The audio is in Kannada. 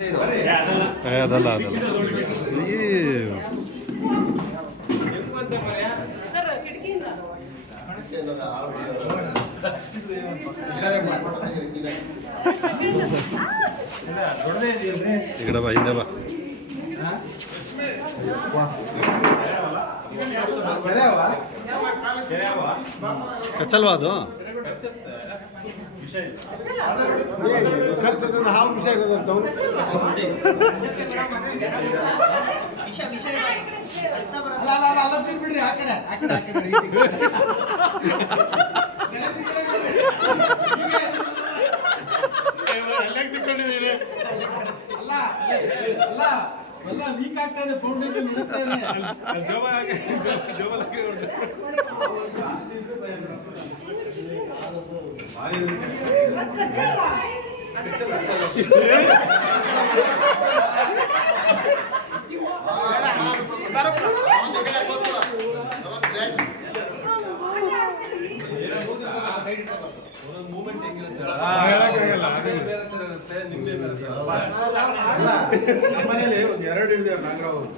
ಅದಲ್ಲ ಅದಲ್ಲ ಈ ಈ ಕಡೆ ಬಾ ಹಿಂದೆ ಬಾ ಕಚ್ಚಲ್ವಾ ಅದು ಹಾವು ವಿಷಯ ಬಿಡ್ರಿ ಆ ಕಡೆ ಅಲ್ಲ ವೀಕ್ ಆಗ್ತಾ ಇದೆ ಫೌಂಡೇಶನ್ ನಮ್ಮನೇಲಿ ಒಂದು 2 ಹಿಡಿದೇವೆ ನಾಗರಾವ್ ಅಲ್ಲ